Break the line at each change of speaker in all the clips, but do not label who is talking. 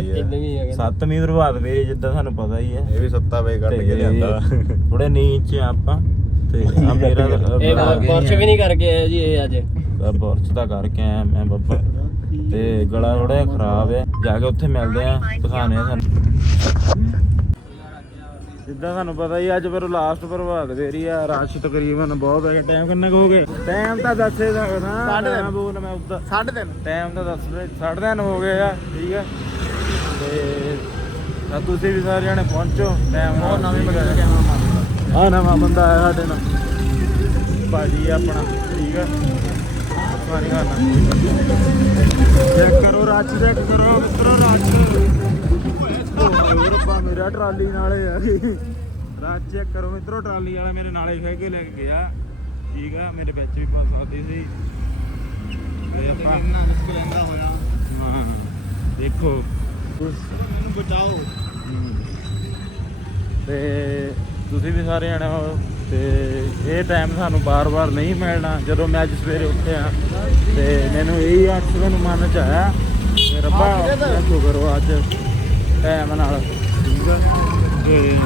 ਵੀ
ਸੱਤਵੀਂ ਪ੍ਰਭਾਤ ਫੇਰੀ ਜਿੱਦਾਂ ਤੁਹਾਨੂੰ ਪਤਾ ਹੀ ਹੈ।
ਇਹ ਵੀ ਸੱਤਾ ਵੇ ਕੱਢ ਕੇ ਲਿਆਂਦਾ।
ਥੋੜੇ ਨੀਚ ਆ ਆਪਾਂ। ਤੇ ਆ ਮੇਰਾ
ਇਹ ਪੁਰਸ਼ ਵੀ ਨਹੀਂ ਕਰਕੇ ਆਇਆ ਜੀ ਇਹ ਅੱਜ।
ਬੁਰਚ ਦਾ ਕਰਕੇ ਆਇਆ ਮੈਂ ਬੱਬਾ। ਤੇ ਗਲਾ ਥੋੜਾ ਜਿਹਾ ਖਰਾਬ ਹੈ। ਜਾ ਕੇ ਉੱਥੇ ਮਿਲਦੇ ਆ ਦਿਖਾਣੇ ਆ ਤੁਹਾਨੂੰ। ਜਿੱਦਾਂ ਤੁਹਾਨੂੰ ਪਤਾ ਹੀ ਅੱਜ ਫਿਰ ਲਾਸਟ ਪ੍ਰਭਾਤ ਫੇਰੀ ਆ। ਰਸ਼ ਤਕਰੀਬਨ ਬਹੁਤ ਹੈ। ਟਾਈਮ ਕਿੰਨਾ ਕੁ ਹੋ ਗਿਆ? ਟਾਈਮ ਤਾਂ ਦੱਸੇ ਸਕਦਾ।
ਸਾਢੇ ਤਿੰਨ।
ਮੈਂ ਬੋਲ ਮੈਂ ਉੱਦਾਂ
ਸਾਢੇ ਤਿੰਨ।
ਟਾਈਮ ਤਾਂ ਦੱਸ ਸਾਢੇ ਤਿੰਨ ਹੋ ਗਏ ਆ ਠੀਕ ਹੈ। ਤੇ ਤਾਂ ਤੁਸੀਂ ਵੀ ਸਾਰੇ ਜਣੇ ਪਹੁੰਚੋ ਟਾਈਮ ਨਾਲ ਨਵੀਂ ਬਗਾਇਆ ਕੈਮਰਾ ਆ ਨਵਾਂ ਬੰਦਾ ਆਇਆ ਸਾਡੇ ਨਾਲ। ਭਾਜੀ ਆਪਣਾ ਠੀਕ ਹੈ ਸਾਰੀ ਗੱਲ ਚੈੱਕ ਕਰੋ ਰਾਜ ਚੈੱਕ ਕਰੋ ਮਿੱਤਰੋ ਰਾਜ। ਰੱਬਾ ਮੇਰਾ ਟਰਾਲੀ ਨਾਲੇ ਆ ਰਾਜ ਚੈੱਕ ਕਰੋ ਮਿੱਤਰੋ ਟਰਾਲੀ ਵਾਲਾ ਮੇਰੇ ਨਾਲੇ ਖਹਿ ਕੇ ਲੈ ਕੇ ਗਿਆ। ਠੀਕ ਆ ਮੇਰੇ ਵਿੱਚ ਵੀ ਪਾ ਸਕਦੀ ਸੀ। ਤੇ ਆਪਾਂ ਹਾਂ ਦੇਖੋ
ਬਚਾਓ।
ਤੇ ਤੁਸੀਂ ਵੀ ਸਾਰੇ ਹੋ ਤੇ ਇਹ ਟਾਈਮ ਸਾਨੂੰ ਬਾਰ-ਬਾਰ ਨਹੀਂ ਮਿਲਣਾ ਜਦੋਂ ਮੈਂ ਅੱਜ ਸਵੇਰੇ ਉੱਠਿਆ। ਤੇ ਮੈਨੂੰ ਇਹੀ ਅਕਸਰ ਨੂੰ ਮਨ ਚ ਆਇਆ ਕਿ ਰੱਬਾ ਦੇਖੋ ਕਰੋ ਅੱਜ ਟਾਈਮ ਨਾਲ। ਠੀਕ ਆ। ਤੇ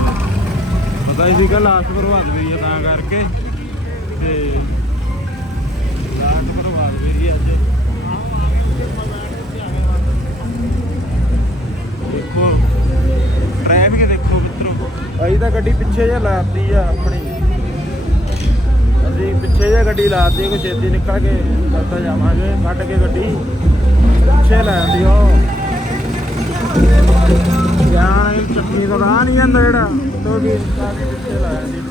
ਪਤਾ ਹੀ ਸੀਗਾ ਲਾਸਟ ਪ੍ਰਭਾਤ ਵੀ ਆ ਤਾਂ ਕਰਕੇ। ਤੇ ਲਾਸਟ ਪ੍ਰਭਾਤ ਵੀ ਅੱਜ। ਦੇਖੋ। ਟ੍ਰੈਫਿਕ ਦੇਖੋ ਮਿੱਤਰੋ। ਅਸੀਂ ਤਾਂ ਗੱਡੀ ਪਿੱਛੇ ਜੇ ਲਾਤੀ ਆ ਆਪਣੀ। ਅਸੀਂ ਪਿੱਛੇ ਜੇ ਗੱਡੀ ਲਾਤੀ ਕੋਈ ਛੇਤੀ ਨਿਕਲ ਕੇ ਕਰਦਾ ਜਾਵਾਂਗੇ, ਕੱਢ ਕੇ ਗੱਡੀ ਪਿੱਛੇ ਲੈ ਆਂਦੀ ਉਹ ਯਾਰ, ਇਹ ਚੱਕੀ ਤੋਂ ਰਾਹ ਨਹੀਂ ਜਾਂਦਾ ਜਿਹੜਾ। ਤੋਂ ਕੀ ਪਿੱਛੇ ਲੈ ਆਂਦੀ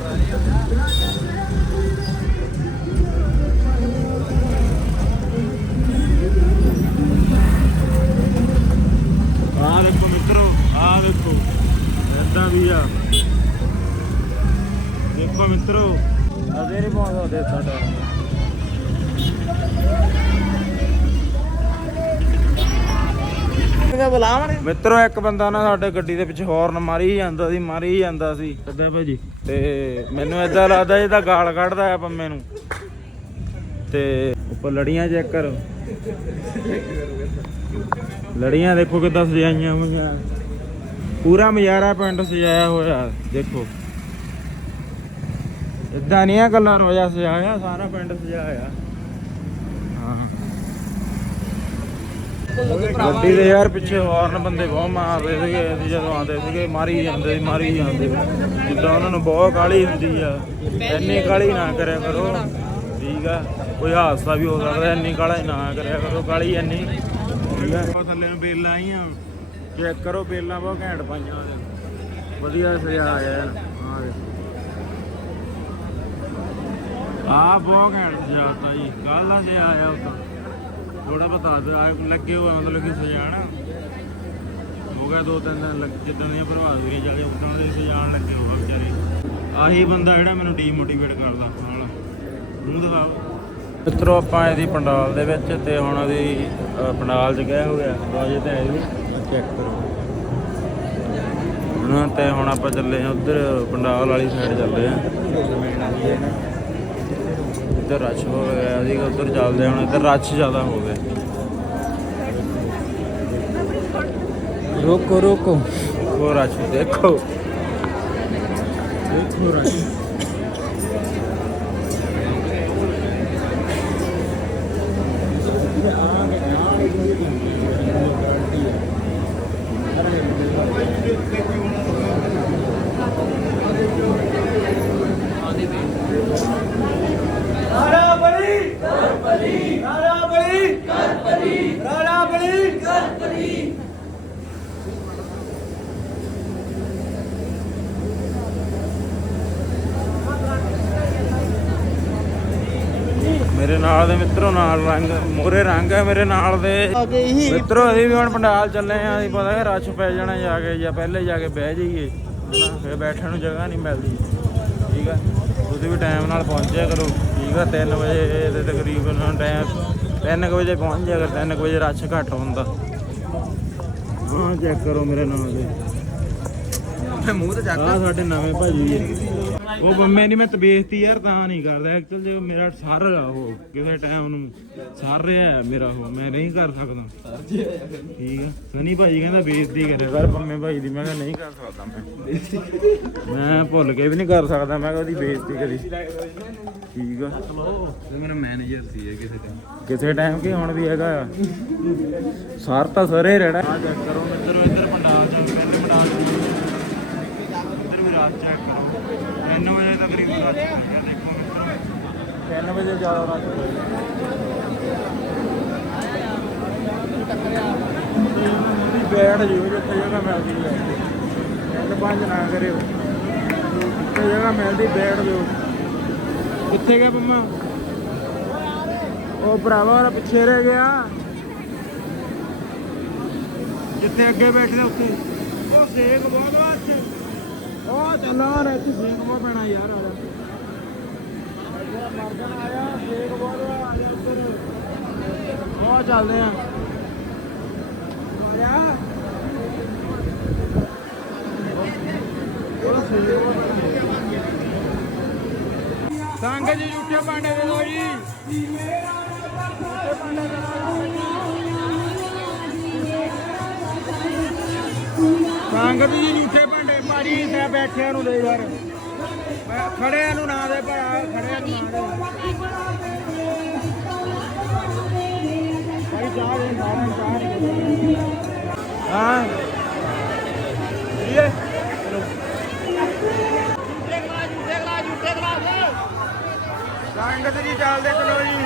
ਬੁਲਾਵਣ।
ਮਿੱਤਰੋ ਇੱਕ ਬੰਦਾ ਨਾ ਸਾਡੇ ਗੱਡੀ ਦੇ ਪਿੱਛੇ ਹੌਰਨ ਮਾਰੀ ਜਾਂਦਾ ਸੀ ਮਾਰੀ ਜਾਂਦਾ ਸੀ। ਕਿੱਦਾਂ ਭਾਜੀ। ਤੇ ਮੈਨੂੰ ਏਦਾਂ ਲੱਗਦਾ ਇਹਦਾ ਗਾਲ ਕੱਢਦਾ ਆ ਪੰਮੇ ਨੂੰ। ਤੇ ਉੱਪਰ ਲੜੀਆਂ ਚੈੱਕ ਕਰੋ। ਲੜੀਆਂ ਦੇਖੋ ਕਿੱਦਾਂ ਸਜਾਈਆਂ ਹੋਈਆਂ। ਪੂਰਾ ਮਜ਼ਾਰਾ ਪਿੰਡ ਸਜਾਇਆ ਹੋਇਆ ਦੇਖੋ। ਇਦਾਂ ਨਹੀਂ ਆ ਗੱਲਾਂ ਰੋਜਾ ਸਜਾਇਆ ਸਾਰਾ ਪਿੰਡ ਸਜਾਇਆ। ਗੱਡੀ ਦੇ ਯਾਰ ਪਿੱਛੇ ਹਾਰਨ ਬੰਦੇ ਬਹੁਤ ਮਾਰਦੇ ਸੀਗੇ ਅਸੀਂ ਜਦੋਂ ਆਉਂਦੇ ਸੀਗੇ, ਮਾਰੀ ਜਾਂਦੇ ਸੀ ਮਾਰੀ ਜਾਂਦੇ। ਜਿੱਦਾਂ ਉਹਨਾਂ ਨੂੰ ਬਹੁਤ ਕਾਲੀ ਹੁੰਦੀ ਆ। ਇੰਨੀ ਕਾਲੀ ਨਾ ਕਰਿਆ ਕਰੋ। ਠੀਕ ਆ। ਕੋਈ ਹਾਦਸਾ ਵੀ ਹੋ ਸਕਦਾ, ਇੰਨੀ ਕਾਲੀ ਨਾ ਕਰਿਆ ਕਰੋ ਕਾਲੀ ਇੰਨੀ। ਠੀਕ ਆ। ਥੱਲੇ ਨੂੰ ਬੇਲਾਂ ਆਈਆਂ। ਚੈੱਕ ਕਰੋ, ਬੇਲਾਂ ਬਹੁਤ ਘੈਂਟ ਪਾਈਆਂ ਵਧੀਆ ਸਜਾਇਆ ਯਾਰ। ਆ ਦੇਖੋ। ਆ ਬਹੁਤ ਘੈਂਟ ਸਜਾਤਾ ਜੀ। ਕੱਲ ਦਾ ਸਜਾਇਆ ਉਹ ਤਾਂ। ਥੋੜਾ ਬਤਾ ਦੇ ਆ ਲੱਗੇ ਹੋਏ ਮਤਲਬ ਕਿ ਸਜਾਣ। ਹੋ ਗਿਆ ਦੋ ਤਿੰਨ ਦਿਨ ਲੱਗ- ਜਿੱਦਾਂ ਦੀਆਂ ਪ੍ਰਭਾਤ ਹੋਈ ਜਾਲੇ ਉਦਾਂ ਦੇ ਸਜਾਣ ਲੱਗੇ ਹੋਆ ਵਿਚਾਰੇ। ਆਹੀ ਬੰਦਾ ਜਿਹੜਾ ਮੈਨੂੰ ਡੀਮੋਟੀਵੇਟ ਕਰਦਾ, ਨਾਲ। ਮੂੰਹ ਦਿਖਾਓ ਮਿੱਤਰੋ, ਆਪਾਂ ਇਹਦੀ ਪੰਡਾਲ ਦੇ ਵਿੱਚ ਤੇ ਹੁਣ ਇਹਦੀ ਪੰਡਾਲ ਚ ਗਏ ਹੋ ਗਿਆ ਬਾਜੇ ਤੇ ਆਏ ਚੈੱਕ ਕਰੋ। ਹੁਣ ਤੇ ਹੁਣ ਆਪਾਂ ਚੱਲੇ ਆ ਉਧਰ, ਪੰਡਾਲ ਵਾਲੀ ਸਾਈਡ ਚੱਲੇ ਆ। ਇੱਧਰ ਰਸ਼ ਹੋ ਗਿਆ ਸੀ ਉਧਰ ਚੱਲਦੇ ਹੁਣ ਇੱਧਰ ਰਸ਼ ਜ਼ਿਆਦਾ ਹੋ ਗਿਆ।
ਰੋਕੋ ਰੋਕੋ।
ਉਹ ਰਸ਼ ਦੇਖੋ। ਦੇਖੋ ਰਸ਼। ਮੇਰੇ ਨਾਲ ਦੇ ਮਿੱਤਰੋ ਨਾਲ ਰੰਗ ਮੋਰੇ ਰੰਗ ਹੈ ਮੇਰੇ ਨਾਲ ਦੇ।
ਹੀ
ਮਿੱਤਰੋ ਅਸੀਂ ਵੀ ਹੁਣ ਪੰਡਾਲ ਚੱਲੇ ਆ ਅਸੀਂ ਪਤਾ ਹੈ ਰਸ਼ ਪੈ ਜਾਣਾ ਜਾ ਕੇ ਜਾਂ ਪਹਿਲੇ ਜਾ ਕੇ ਬਹਿ ਜਾਈਏ। ਫਿਰ ਬੈਠਣ ਨੂੰ ਜਗ੍ਹਾ ਨਹੀਂ ਮਿਲਦੀ। ਠੀਕ ਆ? ਤੁਸੀਂ ਵੀ ਟਾਈਮ ਨਾਲ ਪਹੁੰਚਿਆ ਕਰੋ। ਠੀਕ ਆ? 3 ਵਜੇ ਦੇ ਤਕਰੀਬਨ ਟਾਈਮ 3 ਵਜੇ ਪਹੁੰਚ ਜਾਇਆ ਕਰ 3 ਵਜੇ ਰਸ਼ ਘੱਟ ਹੁੰਦਾ ਹਾਂ ਚੈੱਕ ਕਰੋ ਮੇਰੇ ਨਾਲ ਦੇ।
ਮੂੰਹ ਤੇ
ਆ ਸਾਡੇ ਨਵੇਂ ਭਾਜੀ। ਜੀ ਉਹ ਬੰਮੇ ਨਹੀਂ ਮੈਂ ਤਬੀਅਤੀ ਯਾਰ ਤਾਂ ਨਹੀਂ ਕਰਦਾ। ਐਕਚੁਅਲ ਜੇ ਮੇਰਾ ਸਰ ਉਹ ਕਿਸੇ ਟਾਈਮ ਨੂੰ ਸਰ ਰਿਹਾ ਹੈ ਮੇਰਾ ਉਹ ਮੈਂ ਨਹੀਂ ਕਰ ਸਕਦਾ। ਠੀਕ ਆ। ਸਨੀ ਭਾਜੀ ਕਹਿੰਦਾ ਬੇਇੱਜ਼ਤੀ ਕਰ। ਬੰਮੇ ਭਾਈ ਦੀ ਮੈਂ ਕਿਹਾ ਨਹੀਂ ਕਰ ਸਕਦਾ ਮੈਂ। ਮੈਂ ਭੁੱਲ ਕੇ ਵੀ ਨਹੀਂ ਕਰ ਸਕਦਾ ਮੈਂ ਕਿਹਾ ਉਹਦੀ ਬੇਇੱਜ਼ਤੀ ਕਰੀ। ਠੀਕ ਆ।
ਤੇ ਮੇਰਾ ਮੈਨੇਜਰ ਸੀ ਕਿਸੇ ਟਾਈਮ
ਕਿਸੇ ਟਾਈਮ ਕੀ ਹੁਣ ਵੀ ਹੈਗਾ ਸਰ ਤਾਂ ਸਰੇ ਰਹਿਣਾ। ਆ ਚੈੱਕ ਕਰੋ ਮਿੱਤਰੋ ਇੱਧਰ ਪੰਡਾਲ ਚ ਪਹਿਲੇ ਪੰਡਾਲ ਚ ਇੱਧਰ ਵੀ ਰਾਤ ਚੈੱਕ ਕਰੋ। 3 ਵਜੇ ਤਕਰੀਬਨ ਰਾਤ ਚੱਲ ਗਿਆ ਦੇਖੋ ਮਿੱਤਰੋ। 3 ਵਜੇ ਜ਼ਿਆਦਾ ਰਾਤ ਬੈਠ ਜਿਓ ਜਿੱਥੇ ਜਗ੍ਹਾ ਮਿਲਦੀ ਹੈ। ਤਿੰਨ ਪੰਜ ਨਾ ਕਰਿਓ। ਜਿੱਥੇ ਜਗ੍ਹਾ ਮਿਲਦੀ ਬੈਠ ਜਿਓ। ਕਿੱਥੇ ਗਿਆ ਪੰਮਾ? ਉਹ ਭਰਾਵਾ ਉਹ ਪਿੱਛੇ ਰਹਿ ਗਿਆ। ਜਿੱਥੇ ਅੱਗੇ ਬੈਠਦੇ ਉੱਥੇ। ਉਹ ਸੇਕ ਬਹੁਤ ਵਾ ਇੱਥੇ ਉਹ ਚੱਲਾ ਨਾ ਇੱਥੇ ਸੇਕ ਬਹੁਤ ਪੈਣਾ ਯਾਰ ਆ ਜਾ ਮਰਦਨ ਆਇਆ। ਸੇਕ ਬਹੁਤ ਵਾ ਆ ਜਾ ਉੱਧਰ ਉਹ ਚੱਲਦੇ ਆ ਆਇਆ ਉਹ ਸੇਕ ਬਹੁਤ ਸੰਗ ਜੀ। ਝੂਠੇ ਭਾਂਡੇ ਦੇ ਲੋ ਸੰਗਤ ਜੀ ਝੂਠੇ ਭਾਂਡੇ ਭਾਜੀ ਤੇ ਬੈਠਿਆਂ ਨੂੰ ਦੇ ਯਾਰ। ਮੈਂ ਖੜਿਆਂ ਨੂੰ ਨਾ ਦੇ ਭਰਾ ਖੜਿਆਂ ਨੂੰ ਨਾ ਦੇ। ਭਾਈ ਚਾਹ ਦੇ ਨਾਲ ਚਾਹ ਦੇ ਹਾਂ। ਇਹ ਸੰਗਤ ਜੀ ਚੱਲਦੇ ਚਲੋ ਜੀ।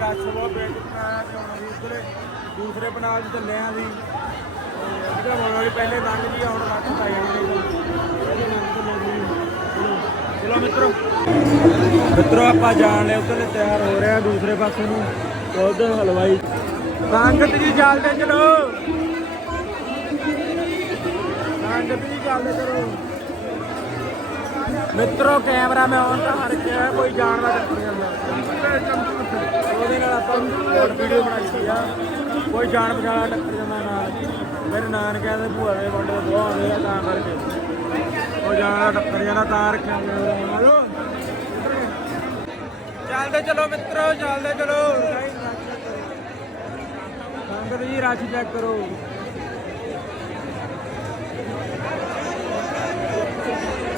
ਰਸ਼ ਬਹੁਤ ਬੈਠ ਆਇਆ ਤੇ ਹੁਣ ਅਸੀਂ ਉਧਰ ਦੂਸਰੇ ਬਣਾ ਚੱਲੇ ਆਂ ਜੀ। ਜਿਹੜਾ ਹੁਣ ਵਾਲੀ ਪਹਿਲੇ ਲੰਘ ਜੀ ਹੁਣ ਲੱਗ ਪੈ ਜਾਣੀ ਚਲੋ ਮਿੱਤਰੋ। ਮਿੱਤਰੋ, ਆਪਾਂ ਜਾਣ ਲਈ ਉਧਰ ਤਿਆਰ ਹੋ ਰਹੇ ਦੂਸਰੇ ਪਾਸੇ ਨੂੰ। ਉਧਰ ਹਲਵਾਈ। ਸੰਗਤ ਜੀ ਚੱਲਦੇ ਚਲੋ ਸੰਗਤ ਜੀ ਚੱਲਦੇ ਚਲੋ ਮਿੱਤਰੋ ਕੈਮਰਾ ਮੈਂ ਔਨ ਤਾਂ ਹਰ ਗਿਆ ਕੋਈ ਜਾਣ ਦਾ ਨਹੀਂ ਹੁੰਦਾ। ਉਹਦੇ ਨਾਲ ਆਪਾਂ ਵੀਡੀਓ ਬਣਾਈ ਸੀ ਆ। ਕੋਈ ਜਾਣ ਪਛਾਣ ਟੱਕਰ ਜਾਂਦਾ ਨਾਲ ਮੇਰੇ ਨਾਨਕਿਆਂ ਦੇ ਭੂਆ ਦੇ ਮੁੰਡੇ ਦੋ ਆਉਂਦੇ ਆ ਤਾਂ ਕਰਕੇ। ਉਹ ਜਾਣ ਟੱਕਰ ਜਾਂਦਾ ਤਾਂ ਰੱਖਿਆ ਚੱਲਦੇ ਚਲੋ ਮਿੱਤਰੋ, ਚੱਲਦੇ ਚਲੋ। ਸੰਗਤ ਜੀ ਰਾਸ਼ੀ ਚੈੱਕ ਕਰੋ।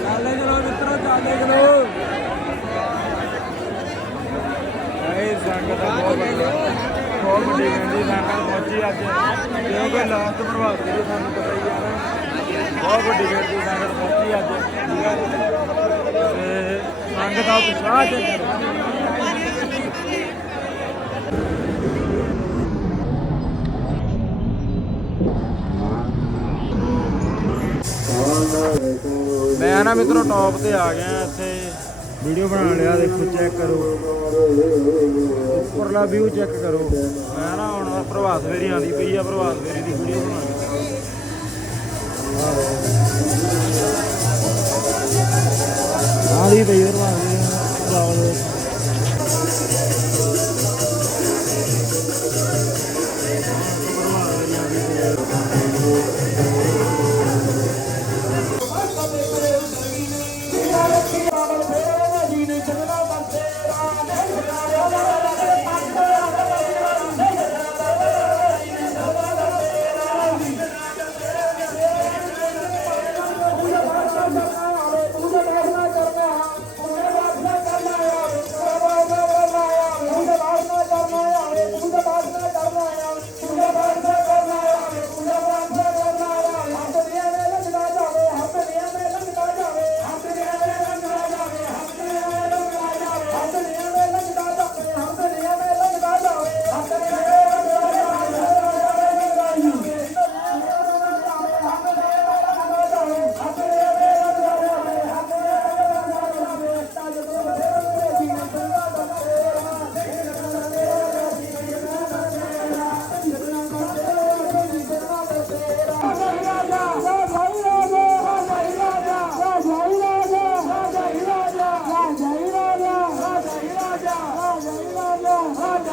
ਚੱਲਦੇ ਚਲੋ ਮਿੱਤਰੋ, ਚੱਲਦੇ ਚਲੋ। ਇਹ ਸੰਗਤ ਬਹੁਤ ਵੱਡਾ। ਬਹੁਤ ਵੱਡੀ ਗੰਦੀ ਸੰਗਤ ਪਹੁੰਚੀ ਅੱਜ। ਕਿਉਂਕਿ ਲਾਸਟ ਪ੍ਰਭਾਤ ਦੀ ਸਾਨੂੰ ਪਤਾ ਹੀ ਆ। ਨਾ ਬਹੁਤ ਵੱਡੀ ਗੰਦੀ ਸੰਗਤ ਪਹੁੰਚੀ ਅੱਜ। ਠੀਕ ਆ ਤੇ ਸੰਗਤ ਦਾ ਉਤਸ਼ਾਹ ਚ ਮੈਂ ਨਾ ਮਿੱਤਰੋ ਟੌਪ ਤੇ ਆ ਗਿਆ ਇੱਥੇ। ਵੀਡੀਓ ਬਣਾ ਲਿਆ ਦੇਖੋ ਚੈੱਕ ਕਰੋ। ਉੱਪਰਲਾ ਵਿਊ ਚੈੱਕ ਕਰੋ। ਮੈਂ ਨਾ ਹੁਣ ਪ੍ਰਭਾਤ ਫੇਰੀ ਆਂਦੀ ਪਈ ਆ, ਪ੍ਰਭਾਤ ਫੇਰੀ ਦੀ ਵੀਡੀਓ ਬਣਾਉਣੀ। ਆਦੀ ਪਈ ਪ੍ਰਭਾਤ ਫੇਰੀ।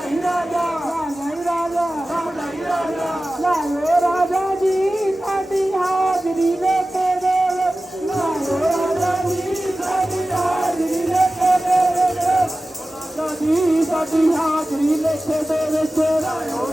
ਨਹੀਂ ਰਾਜਾ ਨਾ ਨਹੀਂ ਰਾਜਾ ਨਾ ਨਹੀਂ ਰਾਜਾ ਨਾ ਹੋ ਰਾਜਾ ਜੀ ਸਾਡੀ ਹਾਜ਼ਰੀ ਨੇ ਤੇਰੇ ਨਾ ਹੋ ਰਾਜਾ ਜੀ ਸਾਡੀ ਹਾਜ਼ਰੀ ਨੇ ਤੇਰੇ ਸਾਡੀ ਸਾਡੀ ਹਾਜ਼ਰੀ ਨੇ ਤੇਰੇ ਵਿੱਚ ਨਾ ਹੋ